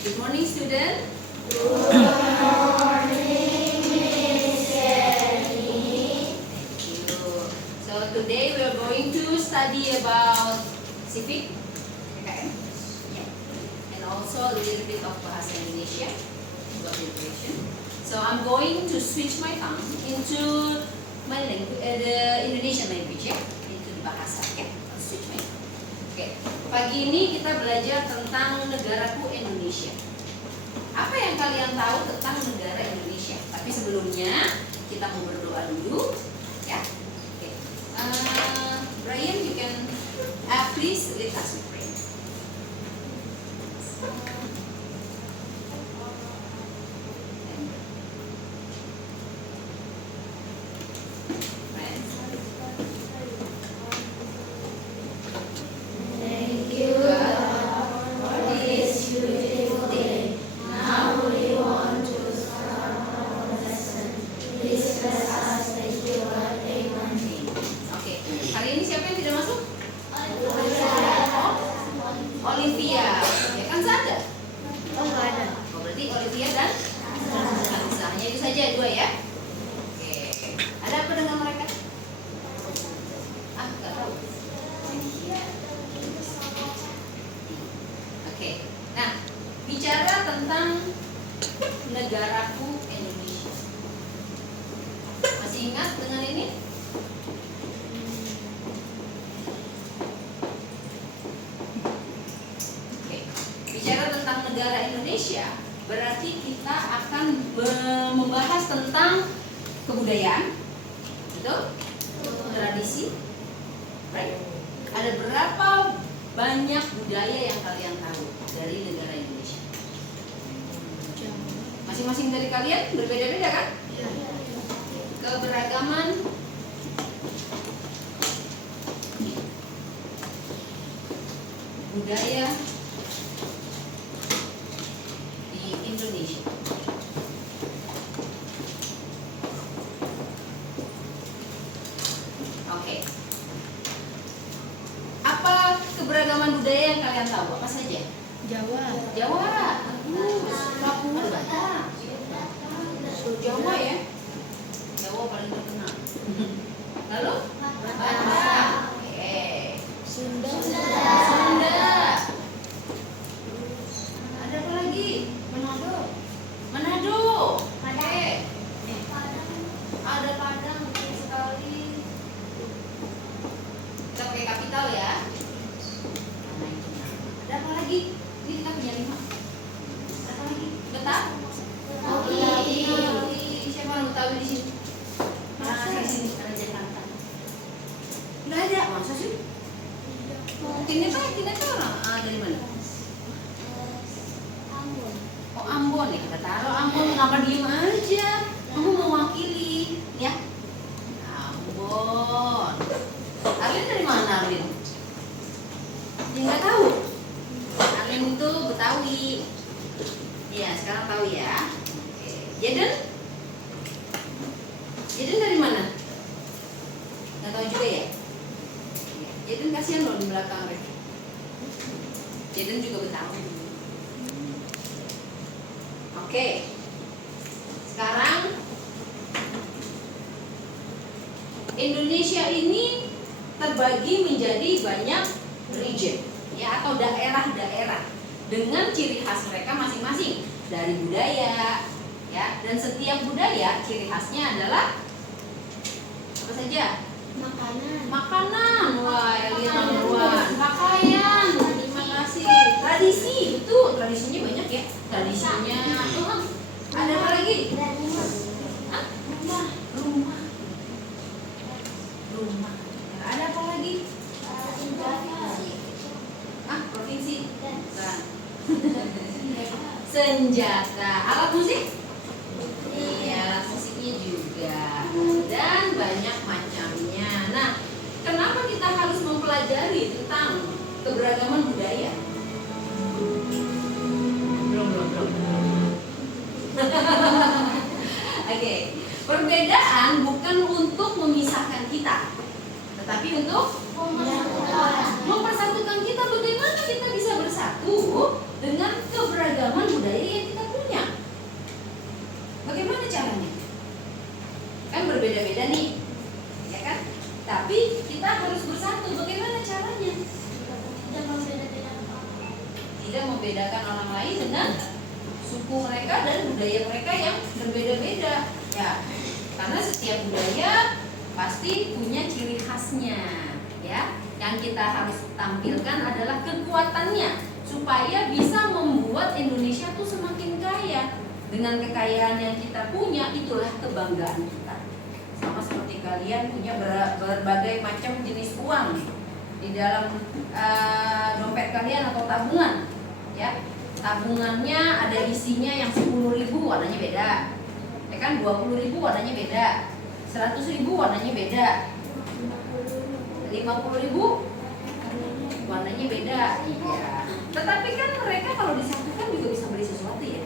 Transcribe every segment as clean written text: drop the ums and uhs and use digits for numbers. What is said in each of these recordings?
Good morning, student. Good morning, Miss Jenny. Thank you. So today we are going to study about civic, okay? Yeah. And also a little bit of bahasa Indonesia, about liberation. So I'm going to switch my tongue into my language, the Indonesian language, ya, into the bahasa, ya. I'll switch my tongue. Oke, pagi ini kita belajar tentang negaraku Indonesia. Apa yang kalian tahu tentang negara Indonesia? Tapi sebelumnya kita mau berdoa dulu, ya. Oke, Brian, you can please lead us with prayer. Thank you, God, for this beautiful day. Now we want to start our lesson. Please bless us. Thank you, God. Amen. Oke, hari ini siapa yang tidak masuk? Olivia. Ya kan Zada? Oh, nggak ada. Oh, berarti Olivia dan Anissa. Hanya itu saja dua ya. Oke. Ada apa dengan mereka? Nggak tahu. Oke. Nah, bicara tentang negaraku Indonesia. Masih ingat dengan ini? Oke. Bicara tentang negara Indonesia, berarti kita akan membahas tentang kebudayaan, betul? Tradisi, right? Ada berapa banyak budaya yang kalian tahu dari negara Indonesia? Masing-masing dari kalian berbeda-beda kan? Keberagaman budaya di Indonesia. Oke. Apa keberagaman budaya yang kalian tahu? Apa saja? Jawa. Jawa, Papua, Batak. Jawa ya? Jawa paling terkenal. Lalu? Batak. Oke. Sunda. Sunda. Ada apa lagi? Manado. Oke. Ada Padang, betul sekali. Kita pakai kapital ya. Ada apa lagi? Ini kita punya 5. Ada apa lagi? Betawi. Siapa yang Betawi di sini? Di sini ada Jakarta. Nggak ada, masa sih? Kita orang dari mana? Oh, Ambon ya, kita taruh Ambon. Kenapa diem aja? Kamu mau wakili, ya? Ambon. Arlin dari mana, Arlin? Dia nggak tahu. Arlin itu Betawi. Ya, sekarang tahu ya. Oke. Jaden? Jaden dari mana? Nggak tahu juga ya? Jaden kasihan loh di belakang mereka. Jaden juga Betawi. Oke. Sekarang Indonesia ini terbagi menjadi banyak region, ya, atau daerah-daerah dengan ciri khas mereka masing-masing dari budaya, ya, dan setiap budaya ciri khasnya adalah apa saja? Makanan, wah, Eliana duluan. Pakaian, terima kasih. Tradisi, itu tradisinya banyak ya. Tradisinya, ada apa lagi? Hah? Rumah. Ada apa lagi? Provinsi. Bukan. Senjata. Alat musik? Iya, alat musiknya juga. Dan banyak macamnya. Nah, kenapa kita harus mempelajari tentang keberagaman budaya? Belum. Oke. Perbedaan bukan untuk memisahkan kita, tetapi untuk mempersatukan kita. Bagaimana kita bisa bersatu dengan keberagaman berbeda-beda nih, ya kan? Tapi kita harus bersatu. Bagaimana caranya? Tidak membedakan orang lain dengan suku mereka dan budaya mereka yang berbeda-beda. Ya, karena setiap budaya pasti punya ciri khasnya, ya. Yang kita harus tampilkan adalah kekuatannya supaya bisa membuat Indonesia tuh semakin kaya. Dengan kekayaan yang kita punya, itulah kebanggaan kita. Sama seperti kalian punya berbagai macam jenis uang di dalam dompet kalian atau tabungan, ya. Tabungannya ada isinya yang 10.000 warnanya beda, ya kan? 20.000 warnanya beda, 100.000 warnanya beda, 50.000 warnanya beda, ya. Tetapi kan mereka kalau disatukan juga bisa beli sesuatu, ya.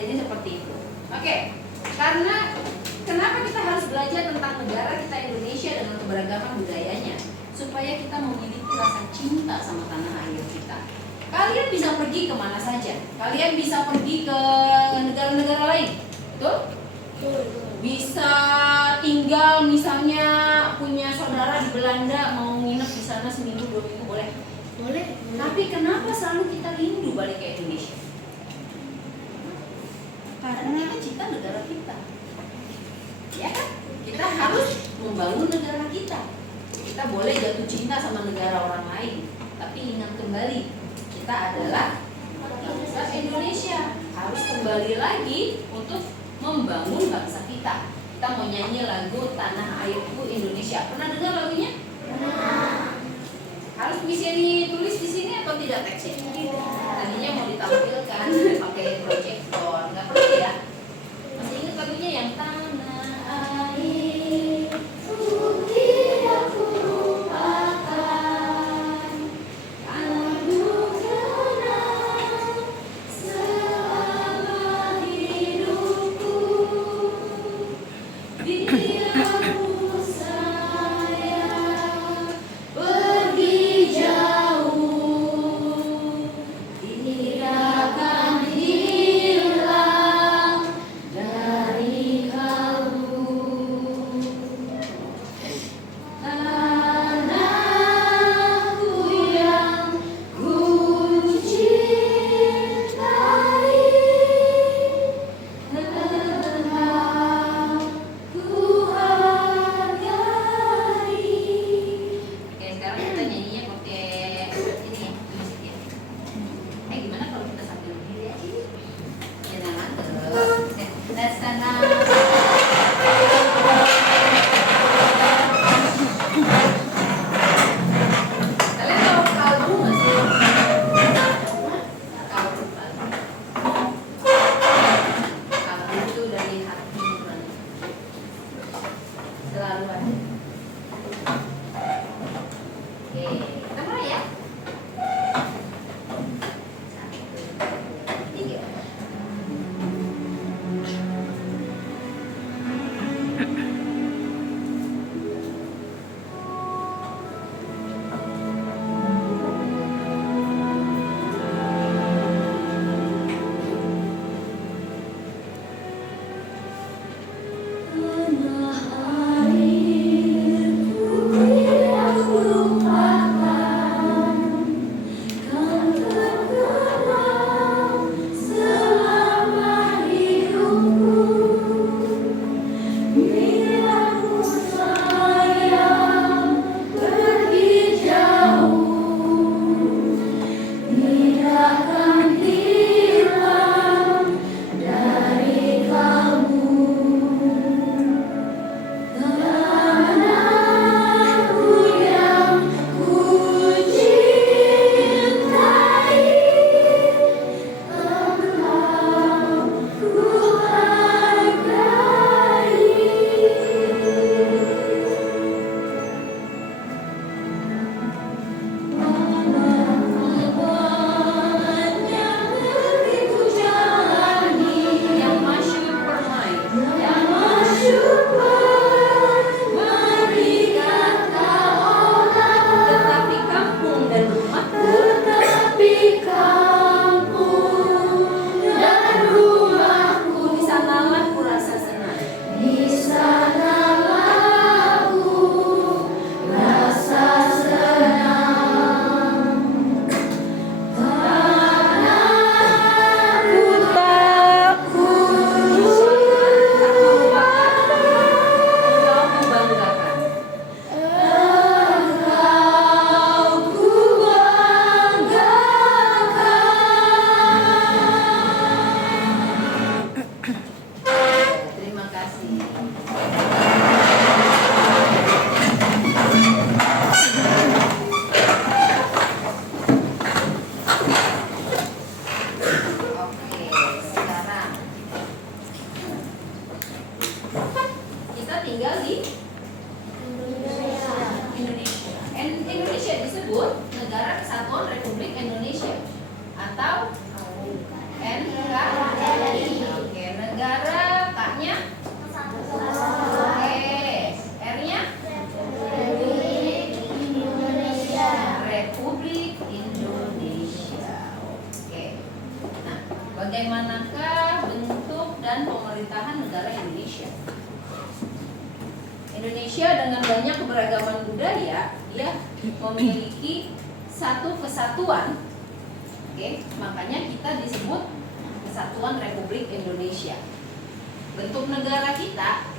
Jadi seperti itu. Oke, karena kenapa kita harus belajar tentang negara kita Indonesia dengan keberagaman budayanya, supaya kita memiliki rasa cinta sama tanah air kita. Kalian bisa pergi kemana saja, kalian bisa pergi ke negara-negara lain, betul? Bisa tinggal misalnya punya saudara di Belanda, mau nginep di sana seminggu 2 minggu, boleh? Boleh. Tapi kenapa selalu kita rindu balik ke Indonesia? Karena kita cinta negara kita, ya kan? Kita harus membangun negara kita. Kita boleh jatuh cinta sama negara orang lain, tapi ingat kembali, kita adalah bangsa Indonesia. Harus kembali lagi untuk membangun bangsa kita. Kita mau nyanyi lagu Tanah Airku Indonesia. Pernah dengar lagunya? Pernah. Harus bisa ditulis di sini atau tidak teksnya? Tadinya mau ditampilkan pakai proyektor, nggak perlu ya? Masih ingat lagunya yang Tanah Air Tidak kulupakan Tanahku kenang selama hidupku. Biarpun saya pergi jauh, tidak bagaimanakah bentuk dan pemerintahan negara Indonesia? Indonesia dengan banyak keberagaman budaya, dia memiliki satu kesatuan. Oke, makanya kita disebut Kesatuan Republik Indonesia. Bentuk negara kita,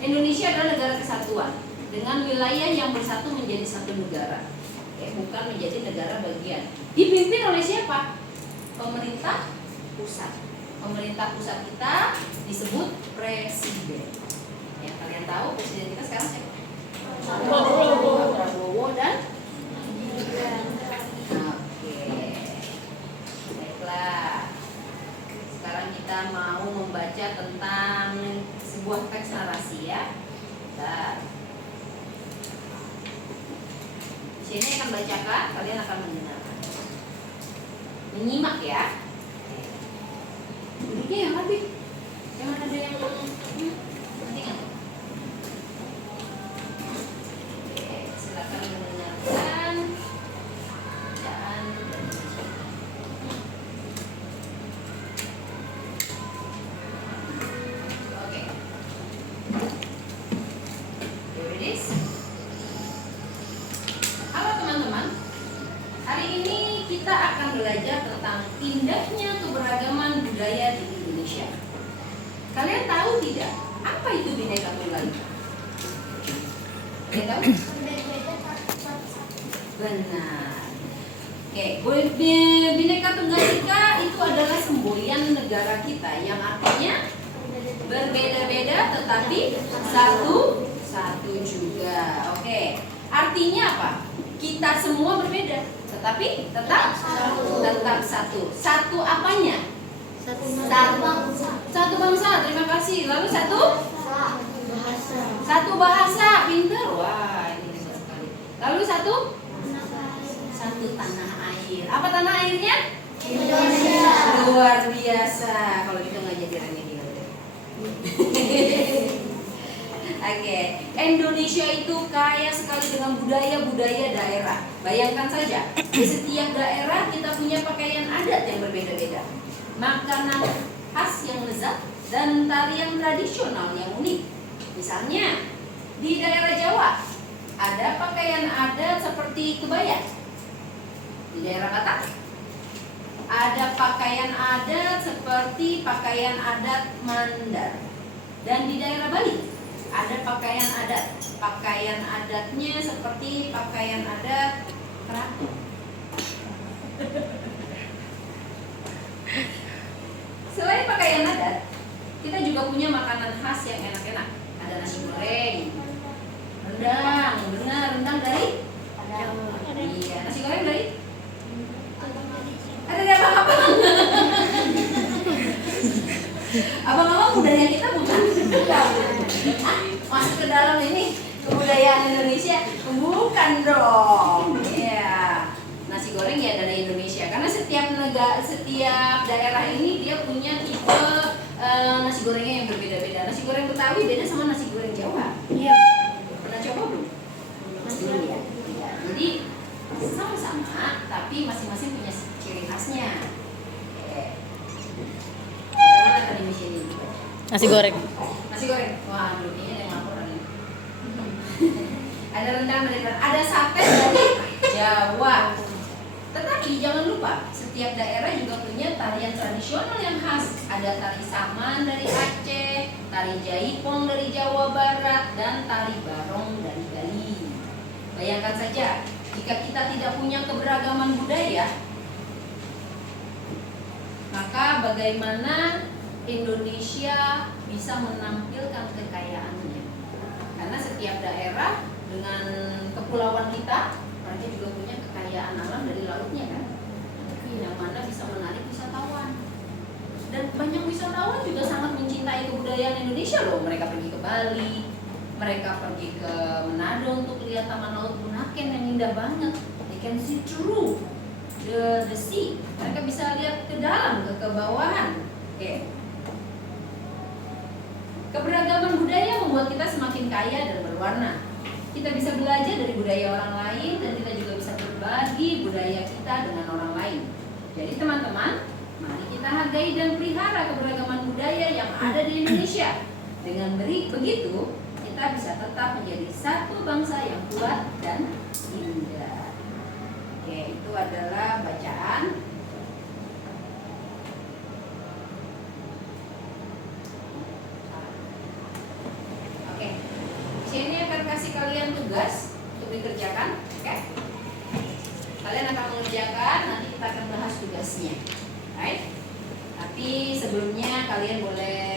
Indonesia adalah negara kesatuan dengan wilayah yang bersatu menjadi satu negara. Oke, bukan menjadi negara bagian. Dipimpin oleh siapa? Pemerintah pusat. Pemerintah pusat kita disebut presiden. Ya, kalian tahu presiden kita sekarang siapa? Prabowo dan oke. Baiklah. Sekarang kita mau membaca tentang sebuah teks narasi ya. Bentar. Di sini akan bacakan, kalian akan mendengarkan. Menyimak ya. Duduknya yang rapi. Jangan ada yang nanti kan. Oke, silakan mendengarkan bacaan. Oke. Here it is. Halo teman-teman. Hari ini kita akan belajar tentang indahnya keberagaman budaya di Indonesia. Kalian tahu tidak apa itu Bhinneka Tunggal Ika? Kalian tahu? Benar. Oke, Bhinneka Tunggal Ika itu adalah semboyan negara kita yang artinya berbeda-beda tetapi satu juga. Oke, artinya apa? Kita semua berbeda tetapi tetap satu. Satu apanya? Satu bangsa. Terima kasih. Lalu satu bahasa. Pintar. Wah, ini hebat sekali. Lalu satu tanah air. Apa tanah airnya? Indonesia. Luar biasa. Kalau gitu nggak jadi Rani Gila. Oke, Indonesia itu kaya sekali dengan budaya-budaya daerah. Bayangkan saja, di setiap daerah kita punya pakaian adat yang berbeda-beda, makanan khas yang lezat, dan tarian tradisional yang unik. Misalnya, di daerah Jawa ada pakaian adat seperti kebaya. Di daerah Batak ada pakaian adat seperti pakaian adat Mandar. Dan di daerah Bali ada pakaian adat. Pakaian adatnya seperti pakaian adat keraton. Selain pakaian adat, kita juga punya makanan khas yang enak-enak. Ada nasi goreng, rendang. Benar, rendang dari? Iya, nasi goreng dari? Ada dari abang-abang. Abang-abang budaya kita bukan? Masuk ke dalam ini kebudayaan Indonesia? Bukan dong. Iya. Nasi goreng ya dari Indonesia. Karena setiap daerah ini dia punya tipe nasi gorengnya yang berbeda-beda. Nasi goreng Betawi beda sama nasi goreng Jawa. Iya. Pernah coba belum? Belum ya. Iya. Jadi sama-sama, tapi masing-masing punya ciri khasnya. Mana tadi di sini? Nasi goreng. Nasi goreng. Wah, ini ada yang laporan ini. Ada rendang dari ada sate dari Jawa. Tetapi jangan lupa, setiap daerah juga punya tarian tradisional yang khas. Ada tari saman dari Aceh, tari jaipong dari Jawa Barat, dan tari barong dari Bali. Bayangkan saja, jika kita tidak punya keberagaman budaya, maka bagaimana Indonesia bisa menampilkan kekayaannya? Karena setiap daerah dengan kepulauan kita, mereka juga punya kekayaan alam dari lautnya kan, yang mana bisa menarik wisatawan. Dan banyak wisatawan juga sangat mencintai kebudayaan Indonesia loh. Mereka pergi ke Bali, mereka pergi ke Manado untuk lihat taman laut Bunaken yang indah banget. They can see through the sea. Mereka bisa lihat ke dalam, ke bawahan. Oke. Keberagaman budaya membuat kita semakin kaya dan berwarna. Kita bisa belajar dari budaya orang lain dan kita juga bisa berbagi budaya kita dengan orang lain. Jadi teman-teman, mari kita hargai menghargai dan pelihara keberagaman budaya yang ada di Indonesia. Dengan begitu, kita bisa tetap menjadi satu bangsa yang kuat dan indah. Oke, itu adalah bacaan. Oke, sini akan kasih kalian tugas untuk dikerjakan. Oke, kalian akan mengerjakan. Nanti kita akan bahas tugasnya. Right? Tapi sebelumnya kalian boleh